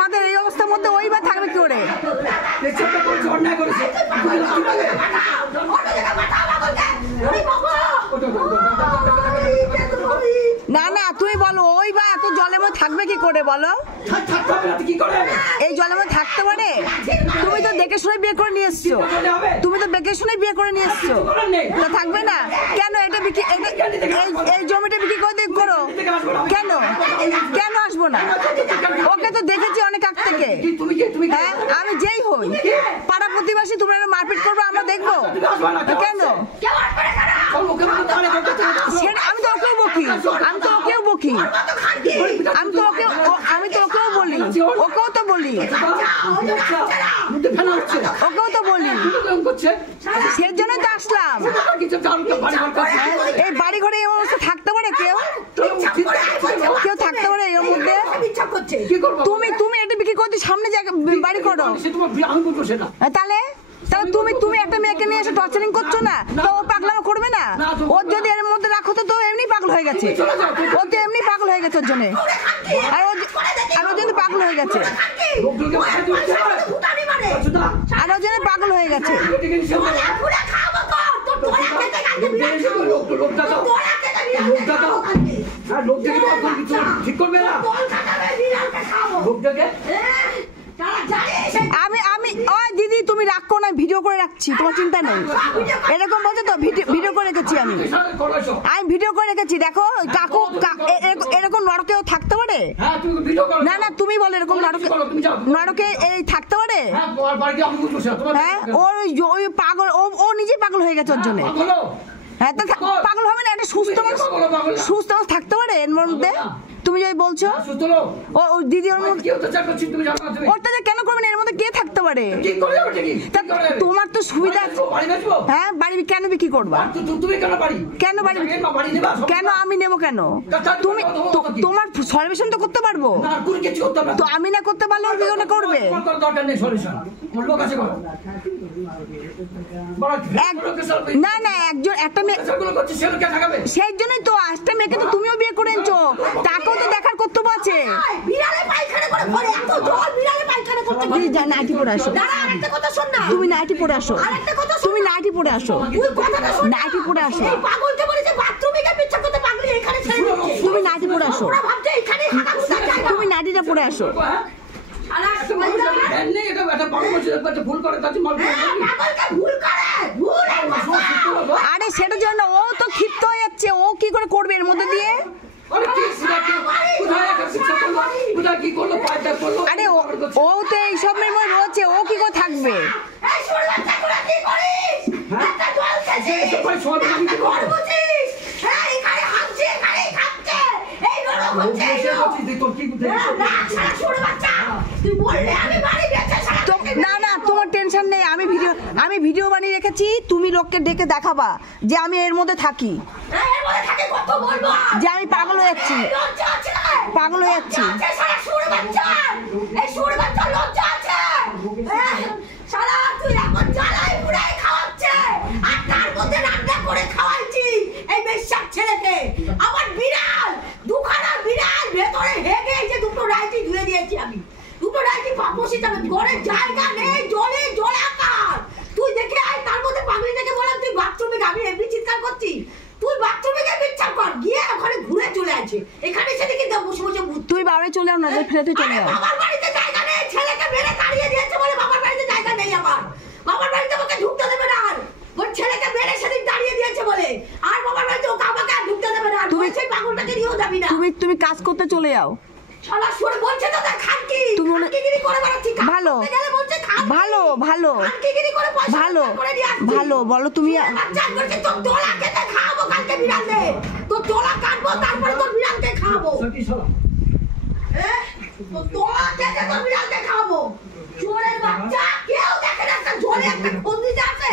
আমাদের এই অবস্থার মধ্যে ওই বা থাকবে কি করে? না না তুই বলো, ওই বা এত জলের মধ্যে থাকবে কি করে বলো? এই জলের মধ্যে থাকতে পারে? তুমি তো দেখে শুনে বিয়ে করে নিয়ে এসছো, তুমি তো দেখে শুনে বিয়ে করে নিয়ে এসছো, তা থাকবে না কেন? এটা বিক্রি, এই জমিটা বিক্রি করে করো কেন? কেন আসবো না? ওকে তো দেখেছি অনেক আগ থেকে। হ্যাঁ আমি যেই হই পাড়া প্রতিবেশী, তোমরা মারপিট করবো আমরা দেখবো কেন? আমি তো ওকেও বকি, আমি তো ওকেও বকি, আমি তো ওকেও বলি, ওকেও তো বলি, ওকেও তো বলি, সেই জন্য তো আসলাম। এই বাড়ি ঘরে এই অবস্থা থাকতে পারে কেউ? কেউ থাকতে পারে এর মধ্যে? তুমি এটা বিক্রি করতে সামনে জায়গা বাড়ি করো, তাহলে তুমি একটা মেয়েকে নিয়ে এসে টর্চারিং করছো না, তো ও পাগলামো করবে না? ওর যদি এর মধ্যে রাখো তো এমনি পাগল হয়ে গেছে, ও তো এমনি পাগল হয়ে গেছে ওর জন্য, আর ওর জন্য পাগল হয়ে গেছে, আর ওর জন্য পাগল হয়ে গেছে। আমি ওই দিদি তুমি রাখো না, ভিডিও করে রাখছি, তোমার চিন্তা নেই। এরকম বলছে তো ভিডিও করে রেখেছি, আমি ভিডিও করে রেখেছি। দেখো কাকু এরকম নরকেও থাকতে পারে? না না তুমি বলো, এরকম নরকে এই থাকতে পারে? হ্যাঁ ওই পাগল, ও নিজেই পাগল হয়ে গেছে ওর জন্য। হ্যাঁ তো পাগল হবে না, একটা সুস্থ মানুষ থাকতে পারে এর মধ্যে? তুমি যাই বলছো ও দিদি ওর মধ্যে অত্যাচার কেন করবে না? এর মধ্যে কে থাকতে পারে? তোমার তো সুবিধা। হ্যাঁ বাড়ি কেন বিক্রি করবা? কেন বাড়ি কেন আমি নেবো কেন? তুমি তোমার সলিউশন তো করতে পারবো তো, আমি না করতে পারলে ওরা করবে। না না একজন একটা মেয়ে, সেই জন্যই তো একটা মেয়েকে তো তুমিও বিয়ে করে এনেছো, তাকেও তো দেখার কর্তব্য আছে। নাইটি পরে আসো, তুমি নাইটি পরে আসো, তুমি নাইটি পরে আসো, নাইটি পরে আসো, তুমি নাইটি পরে আসো, তুমি নাইটিটা পরে আসো। আরে সেটার জন্য ও তো ক্ষিপ্ত হয়ে যাচ্ছে, ও কি করে করবে এর মধ্যে দিয়ে? আরে ও তো এইসব মেয়ে রয়েছে, ও কি করে থাকবে? না না তোমার টেনশন নেই, আমি ভিডিও বানিয়ে রেখেছি, তুমি লোককে ডেকে দেখাবা যে আমি এর মধ্যে থাকি, যে আমি পাগল হয়ে যাচ্ছি, পাগল হয়ে যাচ্ছি। ছেলেকে আমার বিড়াল, দুখানা বিড়াল ভেতরে হেগে যে দুটো রাইটি ধুয়ে দিয়েছি আমি, দুটো রাইটি বসে যাবে, ঘরে জায়গা নেই, জলে জলাকার। তুই দেখে আয়, তার মধ্যে পাগলি থেকে বললাম তুই বাথরুমে যাবি, এমনি চিৎকার করছি, তুই বাথরুমে গিয়ে বিচার কর, গিয়ে ওখানে ঘুরে চলে আছে, এখানে সেদিকে বসে বসে তুই বাড়ি চলে আও না, ফেলে তুই চলে আও। বাবার বাড়িতে জায়গা নেই, ছেলেকে মেরে তাড়িয়ে দিয়েছে বলে বাবার বাড়িতে জায়গা নেই, আমার বাবার বাড়িতে আমাকে ঢুকতে দেবে না, আর ওর ছেলেকে মেরে সেদিন তাড়িয়ে দিয়েছে বলে আর বাবার বাড়িতে ওকে আমাকে আর ঢুকতে দেবে না, তুই সেই পাগলটাকে নিয়েও যাবি না। তুমি কাজ করতে চলে যাও। শালা শুনে বলছে তো তার খানকি, তুমি খানকিগিরি করে বেড়াচ্ছিস, ভালো ভালো ভালো খানকিগিরি করে পয়সা ভালো করে দিয়ে আসছিস, ভালো বলো তুমি। বাচ্চা করছিস, তোর দোলা খেতে খাওয়াবো কালকে বিড়ালে, তোর দোলা কাটবো তারপরে তোর বিড়ালকে খাওয়াবো, তোর দোলা খেতে তোর বিড়ালকে খাওয়াবো। চোরের বাচ্চা, কেউ দেখে না একটা জলে একটা খন্দি আছে,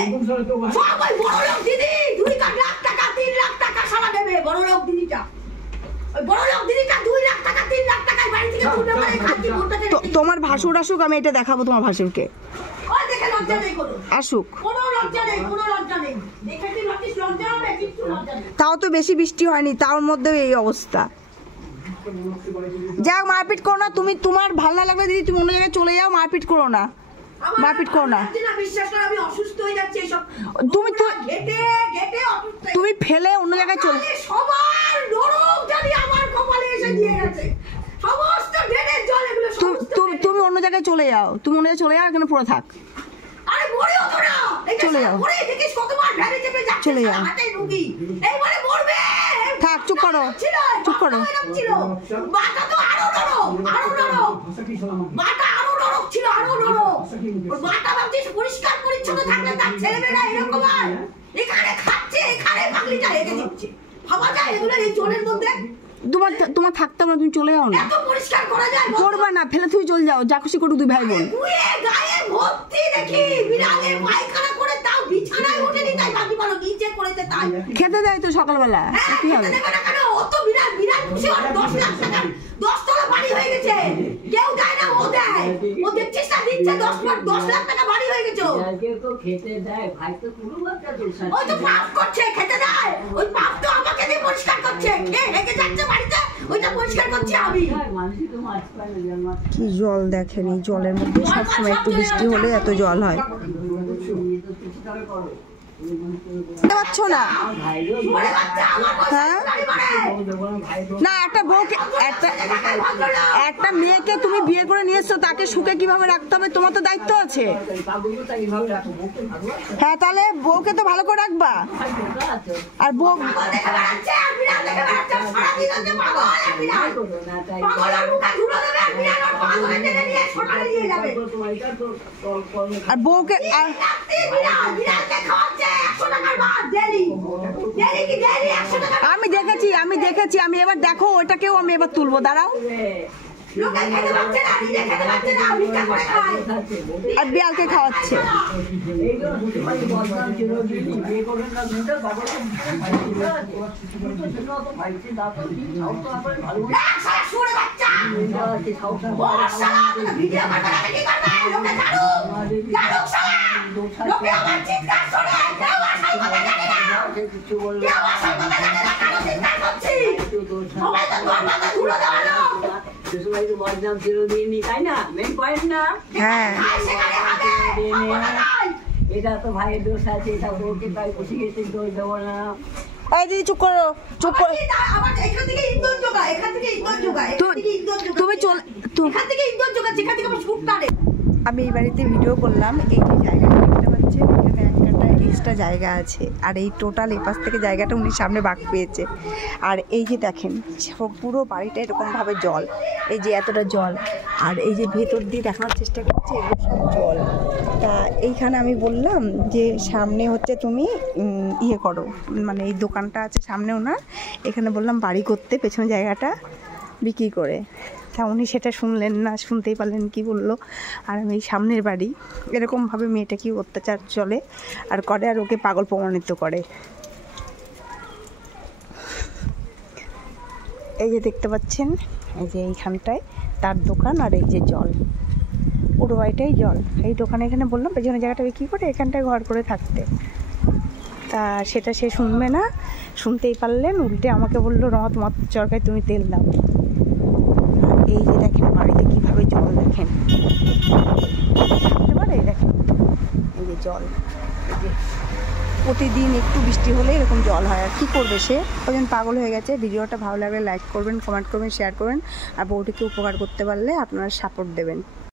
সবাই বড় লোক দিদি 2 লাখ টাকা 3 লাখ টাকা সারা দেবে, বড় লোক দিদিটা, বড় লোক দিদিটা 2 লাখ টাকা 3 লাখ টাকায় বাড়ি থেকে তুলবে বলে খাচ্ছি ভোটটাতে। তোমার ভাসুর আসুক, আমি এটা দেখাবো তোমার ভাসুরকে। ওই দেখে লজ্জা নেই কোনো, আসুক, কোনো লজ্জা নেই, কোনো লজ্জা নেই, দেখে কি লজ্জা হবে? কিছু লজ্জা নেই। তাও তো বেশি বৃষ্টি হয়নি, তার মধ্যেও এই অবস্থা। যাও, মারপিট করো না তুমি। তোমার ভালো না লাগলে দিদি তুমি অন্য জায়গায় চলে যাও, মারপিট করো না, মারপিট করো না। বিশ্বাস করো আমি অসুস্থ হয়ে যাচ্ছি এইসব তুমি তো ঘেটে ঘেটে অসুস্থ। তুমি ফেলে অন্য জায়গায় চলে। সবার নরক জানি আমার কপালে এসে দিয়ে গেছে, সমস্ত ড্রেনের জল এগুলো তুমি অন্য জায়গায় চলে যাও, তুমি অন্য জায়গায় চলে যাও, এখানে পুরো থাক। আরে মরেও তো না, চলে যাও, মরে দেখিস কতবার ভ্যানে চেপে যাচ্ছে, চলে যাও, হাতে রুগী এইবারে মরবে। থাক, চুপ করো, চুপ করো। মাথা তো আরো নরক, আরো নরক, মাথা আরো নরক ছিল, আরো নরক। মাথা ভাবছিস পরিষ্কার পরিচ্ছন্ন থাকলে তার ছেলেমেয়েরা এরকম হয়? এখানে খাচ্ছে, এখানে পাগলিটা রেখে দিচ্ছে, ভাবা যায় এগুলো এই জলের মধ্যে? তোমার থাকতে হবে না, তুমি চলে যাও না। এত পরিষ্কার করা যায়? করবা না, ফেলে তুমি চলে যাও, যা খুশি করুক দুই ভাই বোন। ধুয়ে গায়ে ভর্তি দেখি বিড়ালে পায়খানা করে, তাও বিছানায় ওঠেনি, তাই বাকি বলো নিচে করেছে তাই। খেতে দেয় তো সকালবেলা, কি হবে? অত বিড়াল বিড়াল খুশি হয় 10 লাখ টাকা 10 তলা বাড়ি হয়ে গেছে, কেউ দেয় না, ও দেয়, ও দেখছিস না দিচ্ছে 10 লাখ টাকা বাড়ি হয়ে গেছে। খেতে দেয় ভাই, তো কোনো একটা দোষ আছে? ওই তো পাপ করছে, খেতে দেয়, ওই পাপ তো আমাকে দিয়ে পরিষ্কার করছে, কে হেগে যাচ্ছে বাড়িতে ওইটা পরিষ্কার করছি আমি। মানুষই তো মাছ পায় না, যেমন মাছ কি জল দেখেন, এই জলের মধ্যে সবসময় একটু বৃষ্টি হলে এত জল হয়। বুঝতে পারছো না? মরে বাচ্চা আমার হ্যাঁ না, একটা মেয়েকে তুমি বিয়ে করে নিয়ে এসছো, তাকে সুখে কিভাবে রাখতে হবে তোমার তো দায়িত্ব আছে। হ্যাঁ, তাহলে বউকে তো ভালো করে রাখবা। আর বউ দেখে বেড়াচ্ছে, আর বিড়াল দেখে বেড়াচ্ছে, সারাদিন হচ্ছে পাগল, আর বিড়াল পাগলের মুখে ধুলো দেবে, আর বিড়াল ওর পাগলের টেনে নিয়ে সোনারে নিয়ে যাবে। আর বউকে রাত্রি বিড়ালকে খাওয়াচ্ছে 100 টাকার ভাত ডেলি, ডেলি কি ডেলি 100 টাকা। আমি দেখেছি, আমি এবার দেখো ওটাকেও আমি এবার তুলবো, দাঁড়াও। লোকে খেতে পাচ্ছে না, নিজে খেতে পাচ্ছে না, ভিক্ষা করে খায়। আর বিড়ালকে খাওয়াচ্ছে। শালা শুয়োরের বাচ্চা, ও শালা ভিডিও করবে না, কি করবে? লোকে জানুক, জানুক শালা, লোকে আমার চিৎকার শুনে, কেউ আসার কথা জানে না, কেউ আসার কথা জানে না, কেন চিৎকার করছি? সবাই তো তোর মাথা ধুলো দেওয়ানো। বদনাম চিরদিন, তাই না? মেন পয়েন্ট না? হ্যাঁ, আর সেখানে হবে, ক্ষমতা নাই। এটা তো ভাইয়ের দোষ আছে, এটা বউকে তাই বসে গেছে, দোষ দেবো না। এই দিদি চুপ করো, চুপ করো। আবার এখান থেকে ইন্ধন জোগায়, এখান থেকে ইন্ধন জোগায়, এখান থেকে ইন্ধন জোগায়। তুমি এখান থেকে ইন্ধন জোগাচ্ছে, এখান থেকে আমার শুট কাটে। আমি এই বাড়িতে ভিডিও করলাম, এই যে জায়গাটা দেখতে পাচ্ছেন, এখানে একটা এক্সট্রা জায়গা আছে, আর এই টোটাল এপাশ থেকে জায়গাটা উনি সামনে বাঁক পেয়েছে। আর এই যে দেখেন পুরো বাড়িটা এরকমভাবে জল, এই যে এতটা জল, আর এই যে ভেতর দিয়ে দেখানোর চেষ্টা করছে এগুলো সব জল। তা এইখানে আমি বললাম যে সামনে হচ্ছে তুমি ইয়ে করো, মানে এই দোকানটা আছে সামনে ওনার, এখানে বললাম বাড়ি করতে পেছনে জায়গাটা বিক্রি করে। তা উনি সেটা শুনলেন না, শুনতেই পারলেন কি বললো। আর আমি এই সামনের বাড়ি, এরকমভাবে মেয়েটা কি অত্যাচার চলে আর করে, আর ওকে পাগল প্রমাণিত করে। এই যে দেখতে পাচ্ছেন, এই যে এইখানটায় তার দোকান, আর এই যে জল, পুরো বাড়িটাই জল। এই দোকানে এখানে বললাম পেছনে জায়গাটা বিক্রি করে এখানটায় ঘর করে থাকতে, তা সেটা সে শুনবে না। শুনতেই পারলেন, উল্টে আমাকে বললো রমা তোমার চরকায় তুমি তেল দাও। এই যে দেখেন বাড়িতে কিভাবে জল দেখেন, দেখতে পারে, দেখেন এই যে জল, এই যে প্রতিদিন একটু বৃষ্টি হলে এরকম জল হয়। আর কী করবে সে, ওজন পাগল হয়ে গেছে। ভিডিওটা ভালো লাগলে লাইক করবেন, কমেন্ট করবেন, শেয়ার করবেন, আর বউটিকে উপকার করতে পারলে আপনারা সাপোর্ট দেবেন।